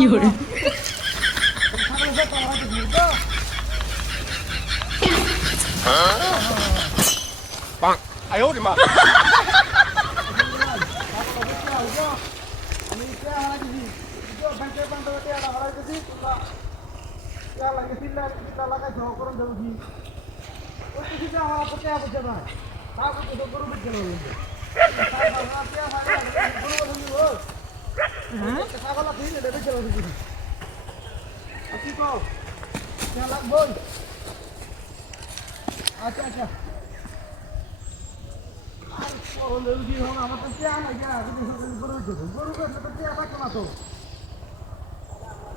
有人， 哎呦我的妈！ আচ্ছা আচ্ছা। আমার তো চেয়া না গরু গরু তো চেয়া থাকতো না তো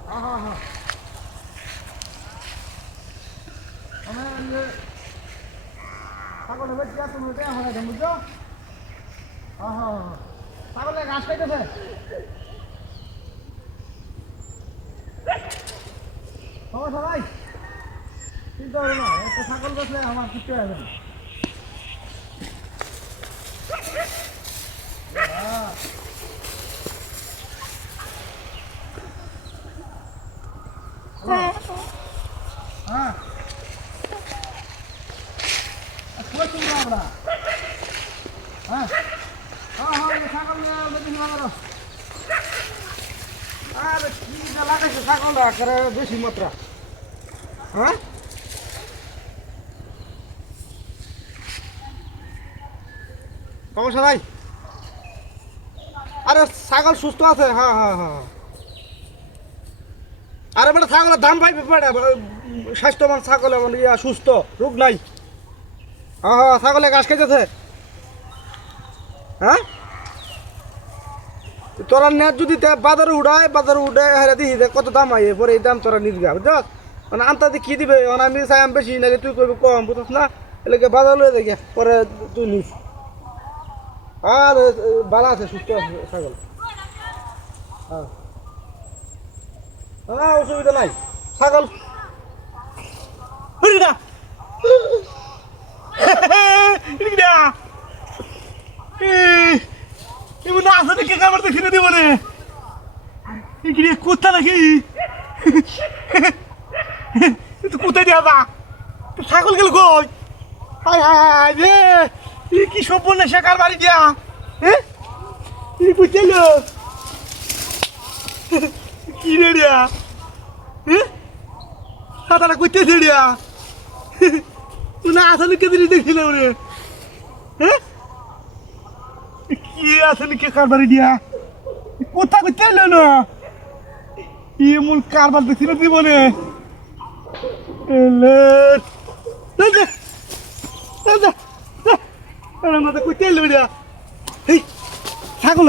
হ্যাঁ হ্যাঁ হ্যাঁ আমি ছাগলের বাচ্চা তুমি চেয়া হয় বুঝছ হ্যাঁ হ্যাঁ হ্যাঁ ছাগলে ঘাস খাইতেছে সমস্যা ভাই চিন্তা হবে না একটা ছাগল বেচলে আমার কিছু হবে না। হ্যাঁ। আমরা হ্যাঁ। হ্যাঁ। হ্যাঁ। এই ছাগল নিয়ে মাত্রা আরে, কি লাগাইছে ছাগল করে বেশি মাত্রা হ্যাঁ সমস্যা নাই আরে ছাগল সুস্থ আছে হ্যাঁ হ্যাঁ হ্যাঁ আরে বেটা ছাগলের দাম পাইবে স্বাস্থ্যবান ছাগল এমন ইয়া সুস্থ রোগ নাই হ্যাঁ হ্যাঁ ছাগলে ঘাস খাইতেছে হ্যাঁ তোরা নেট যদি বাজারে উড়ায়, বাজারে উড়ে হেরে দিই দে কত দাম আইয়ে, পরে এই দাম তোরা নির্গা বুঝছ? মানে আনতে কি দিবে? মানে আমি চাই আমি বেশি নাকি তুই কইবি কম, বুঝছ না? এলাকে বাজার লয়ে দেখে পরে তুই নিস। আর ভালো আছে, সুস্থ আছে, ছাগল। হ্যাঁ। হ্যাঁ অসুবিধা নাই। ছাগল না আসলে কে কামড় দেখি দেবো রে এখানে কোথা নাকি? তুই কোথায় দেওয়া বা তুই ছাগল গেল কই? হায় হায় রে। এ কি সম্পূর্ণ শেখার বাড়ি দিয়া? হ্যাঁ কি বুঝছিল কি রে হ্যাঁ সাঁতারা করতেছে না আসলে কে দেখছিলাম রে হ্যাঁ কি আসলে কে কার বাড়ি দিয়া কোথা করতে এলো না ই মূল কারবার জীবনে এলো রিয়া এই ছাগল